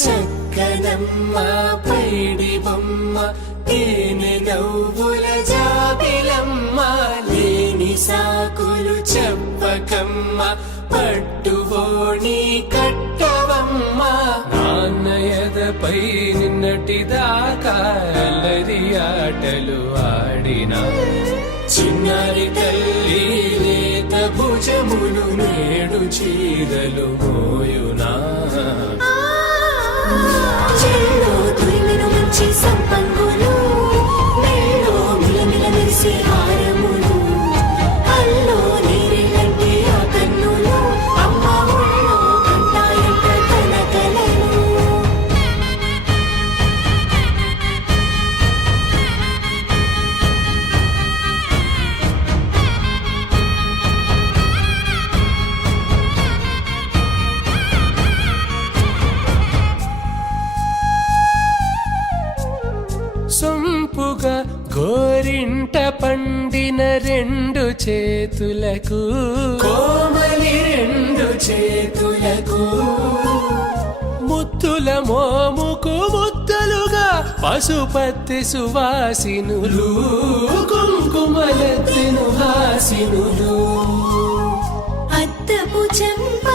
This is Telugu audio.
చక్కనమ్మ పైడి బొమ్మ తేనె నవ్వుల జాబిలమ్మ లేని సాకులు చెప్పకమ్మ పట్టువోణి కట్టవమ్మ నాన్నయదపై నిన్నటిదాకా అల్లరి ఆటలు ఆడినా చిన్నారి తల్లి లేత భుజములు నేడు చీరలు మోయునా చెల్లో తురిమిన మంచి సంపంగులు మెల్లో మిలమిల మెరిసే హారములు అల్లో నీరెళ్ళంటే ఆ కన్నులు అమ్మ ఒళ్ళో కంటాయంట తన కలలు సొంపుగా గోరింట పండిన రెండు చేతులకు కోమలి రెండు చేతులకు ముత్తుల మోముకు ముద్దలుగా పశుపతి సువాసినులు కుంకుమలెత్తిను హాసినులు అద్దపు చెంప